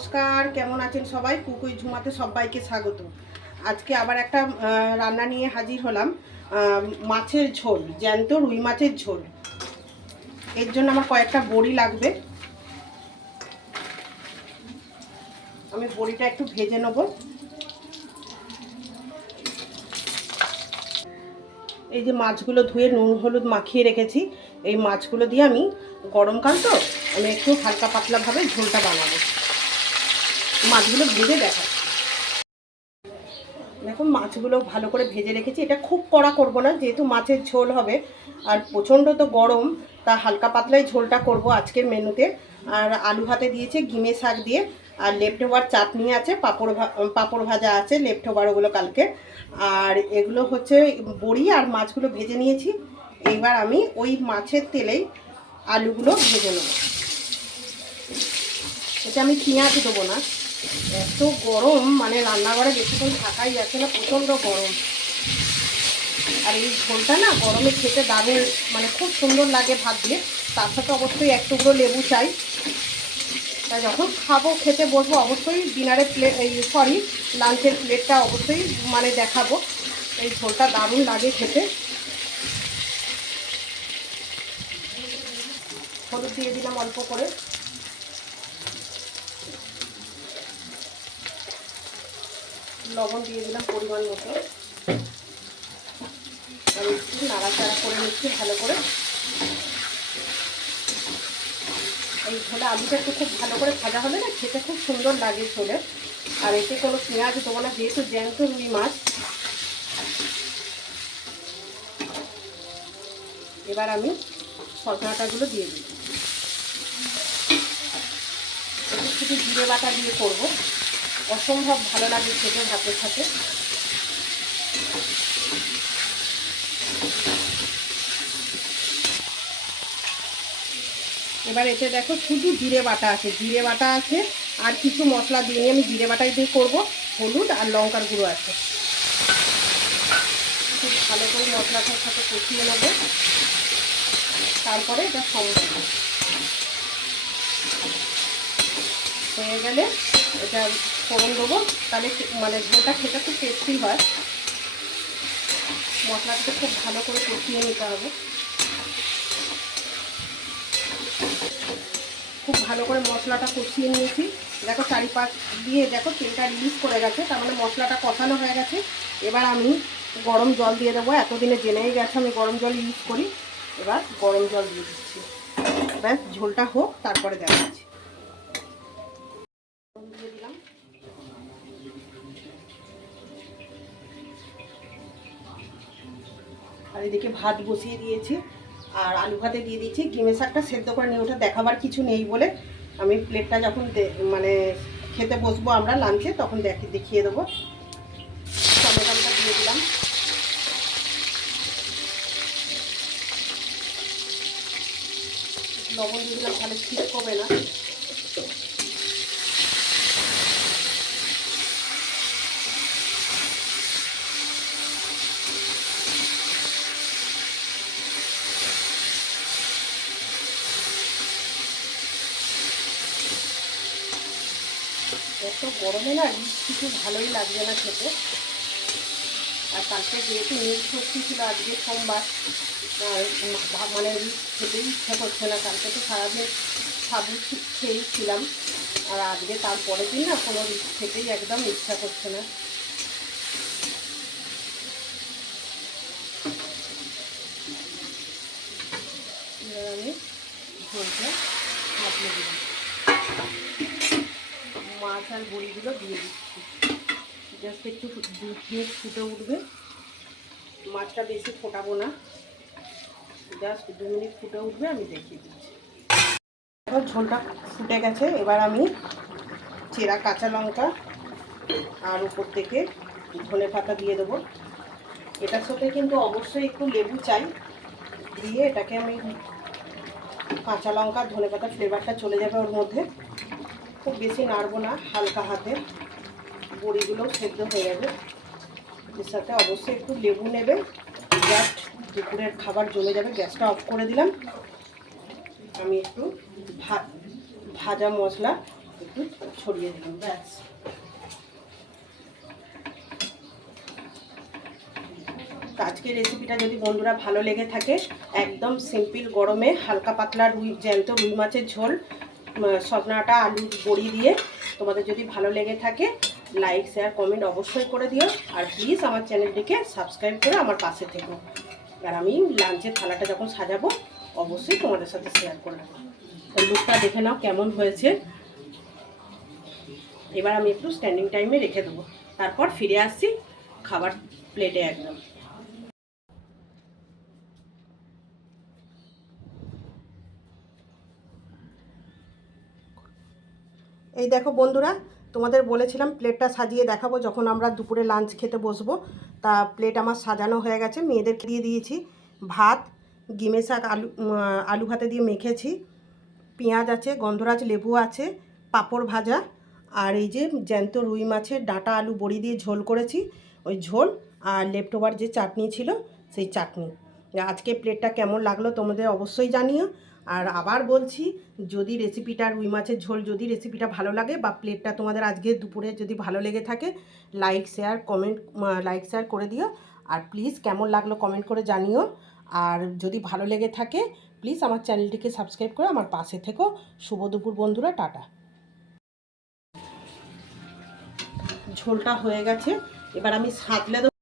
নমস্কার, কেমন আছেন সবাই? কুকুই ঝুমাতে সবাইকে স্বাগত। আজকে আবার একটা রান্না নিয়ে হাজির হলাম। মাছের ঝোল, জ্যান্ত রুই মাছের ঝোল। এর জন্য আমার কয়েকটা বড়ি লাগবে। আমি বড়িটা একটু ভেজে নেব। এই যে মাছগুলো ধুয়ে নুন হলুদ মাখিয়ে রেখেছি, এই মাছগুলো দিয়ে আমি গরমকাল তো আমি একটু হালকা পাতলাভাবে ঝোলটা বানাবো। মাছগুলো ভেজে দেখাচ্ছি। দেখুন মাছগুলো ভালো করে ভেজে রেখেছি। এটা খুব কড়া করব না, যেহেতু মাছের ঝোল হবে আর প্রচণ্ড তো গরম, তা হালকা পাতলাই ঝোলটা করব আজকের মেনুতে। আর আলু ভাতে দিয়েছে ঘিমে শাক দিয়ে, আর লেফট ওভার চাটনি আছে, পাঁপড় ভাজা আছে লেফট ওভার, ওগুলো কালকে। আর এগুলো হচ্ছে বড়ি আর মাছগুলো ভেজে নিয়েছি। এইবার আমি ওই মাছের তেলেই আলুগুলো ভেজে নেব। এটা আমি পেঁয়াজ দেবো না, এত গরম, মানে রান্নাঘরে বেশিক্ষণ থাকাই যাচ্ছে না, প্রচণ্ড গরম। আর এই ঝোলটা না গরমে খেতে দারুণ, মানে খুব সুন্দর লাগে ভাত দিয়ে। তার সাথে অবশ্যই এক টুকরো লেবু চাই। তাই যখন খাবো, খেতে বসবো, অবশ্যই ডিনারের প্লেট, লাঞ্চের প্লেটটা অবশ্যই মানে দেখাবো। এই ঝোলটা দারুণ লাগে খেতে। হলুদ দিয়ে দিলাম অল্প করে, লবণ দিয়ে দিলাম পরিমাণ মতো। আমি একটু নাড়াচাড়া করে নিচ্ছি ভালো করে। এই ঝোলে আলুটা একটু খুব ভালো করে ভাজা হলে না খেতে খুব সুন্দর লাগে ঝোলে। আর এতে কোনো পেঁয়াজ দেবো না, যেহেতু জ্যান্ত রুই মাছ। এবার আমি সজনাটাগুলো দিয়ে দিই। শুধু জিরে বাটা দিয়ে করবো, অসম্ভব ভালো লাগে খেতে ভাতের সাথে। এবার এতে দেখো শুধু জিরে বাটা আছে, আর কিছু মশলা দিয়ে আমি জিরে বাটাই দিয়ে করবো। হলুদ আর লঙ্কার গুঁড়ো আছে। খুব ভালো করে মশলাটার সাথে কষিয়ে নেবো, তারপরে এটা সম্ভব হয়ে গেলে এটা ফোড়ন দেবো। তাহলে মানে ঝোলটা খেতে খুব টেস্টি হয়। মশলাটাকে খুব ভালো করে কষিয়ে নিতে হবে। খুব ভালো করে মশলাটা কষিয়ে নিয়েছি। দেখো চারিপাশ দিয়ে দেখো তেলটা রিলিজ করে গেছে, তার মানে মশলাটা কষানো হয়ে গেছে। এবার আমি গরম জল দিয়ে দেবো। এতদিনে জেনেই গেছে আমি গরম জল ইউজ করি। এবার গরম জল দিয়ে দিচ্ছি। এবার ঝোলটা হোক, তারপরে দেখাচ্ছি। দিয়ে দিলাম। আর এদিকে ভাত বসিয়ে দিয়েছি, আর আলু ভাতে দিয়ে দিয়েছি। ঘিমে শাকটা সেদ্ধ করে নিয়ে, ওটা দেখাবার কিছু নেই বলে আমি প্লেটটা যখন মানে খেতে বসবো আমরা লাঞ্চে, তখন দেখিয়ে দেবো। টমেটোটা দিয়ে দিলাম। লবণ দিয়ে দিলাম, তাহলে ঠিক হবে না। এত গরমে না কিছু ভালোই লাগছে না খেতে। আর কালকে যেহেতু নীল ষষ্ঠী ছিল, আজকে সোমবার, মানে খেতেই ইচ্ছা করছে না। কালকে তো সারাদিন সাবু খেয়েই ছিলাম, আর আজকে তারপরের দিন না কোনো খেতেই একদম ইচ্ছা করছে না। এবার আমি ঝোলটা মাখিয়ে দিলাম, মাছ আর বড়িগুলো দিয়ে দিচ্ছি। জাস্ট একটু 2 মিনিট ফুটে উঠবে। মাছটা বেশি ফোটাবো না, জাস্ট 2 মিনিট ফুটে উঠবে, আমি দেখিয়ে দিচ্ছি। এবার ঝোলটা ফুটে গেছে। এবার আমি চেরা কাঁচা লঙ্কা আর উপর থেকে ধনে পাতা দিয়ে দেবো। এটার সাথে কিন্তু অবশ্যই একটু লেবু চাই। দিয়ে এটাকে আমি কাঁচা লঙ্কা ধনে পাতা ফ্লেভারটা চলে যাবে ওর মধ্যে। খুব বেশি নাড়বো না, হালকা হাতে। বড়িগুলো সেদ্ধ হয়ে যাবে। এর সাথে অবশ্যই একটু লেবু নেবে, জাস্ট দুপুরের খাবার জমে যাবে। গ্যাসটা অফ করে দিলাম। আমি একটু ভাজা মশলা একটু ছড়িয়ে দিলাম, ব্যাস। আজকের রেসিপিটা যদি বন্ধুরা ভালো লেগে থাকে, একদম সিম্পল গরমে হালকা পাতলা জ্যান্ত রুই মাছের ঝোল, সজনাটা আলু বড়ি দিয়ে, তোমাদের যদি ভালো লেগে থাকে লাইক শেয়ার কমেন্ট অবশ্যই করে দিও। আর প্লিজ আমার চ্যানেলটিকে সাবস্ক্রাইব করে আমার পাশে থেকো। আর আমি লাঞ্চের থালাটা যখন সাজাবো অবশ্যই তোমাদের সাথে শেয়ার করে নেবো। লুকটা দেখে নাও কেমন হয়েছে। এবার আমি একটু স্ট্যান্ডিং টাইমে রেখে দেবো, তারপর ফিরে আসছি খাবার প্লেটে একদম। এই দেখো বন্ধুরা, তোমাদের বলেছিলাম প্লেটটা সাজিয়ে দেখাবো যখন আমরা দুপুরে লাঞ্চ খেতে বসবো। তা প্লেট আমার সাজানো হয়ে গেছে, মেয়েদেরকে দিয়ে দিয়েছি। ভাত, গিমে শাক আলু ভাতে দিয়ে মেখেছি, পেঁয়াজ আছে, গন্ধরাজ লেবু আছে, পাঁপড় ভাজা, আর এই যে জ্যান্ত রুই মাছের ডাঁটা আলু বড়ি দিয়ে ঝোল করেছি, ওই ঝোল, আর লেফটোভার যে চাটনি ছিল সেই চাটনি। আজকে প্লেটটা কেমন লাগলো তোমাদের অবশ্যই জানিও। আর আবার বলছি, যদি রেসিপিটা রুই মাছের ঝোল যদি রেসিপিটা ভালো লাগে বা প্লেটটা তোমাদের আজকে দুপুরে যদি ভালো লেগে থাকে, লাইক শেয়ার করে দিও। আর প্লিজ কেমন লাগলো কমেন্ট করে জানিও। আর যদি ভালো লেগে থাকে প্লিজ আমার চ্যানেলটিকে সাবস্ক্রাইব করে আমার পাশে থেকো। শুভ দুপুর বন্ধুরা, টাটা। ঝোলটা হয়ে গেছে, এবার আমি সাঁতলে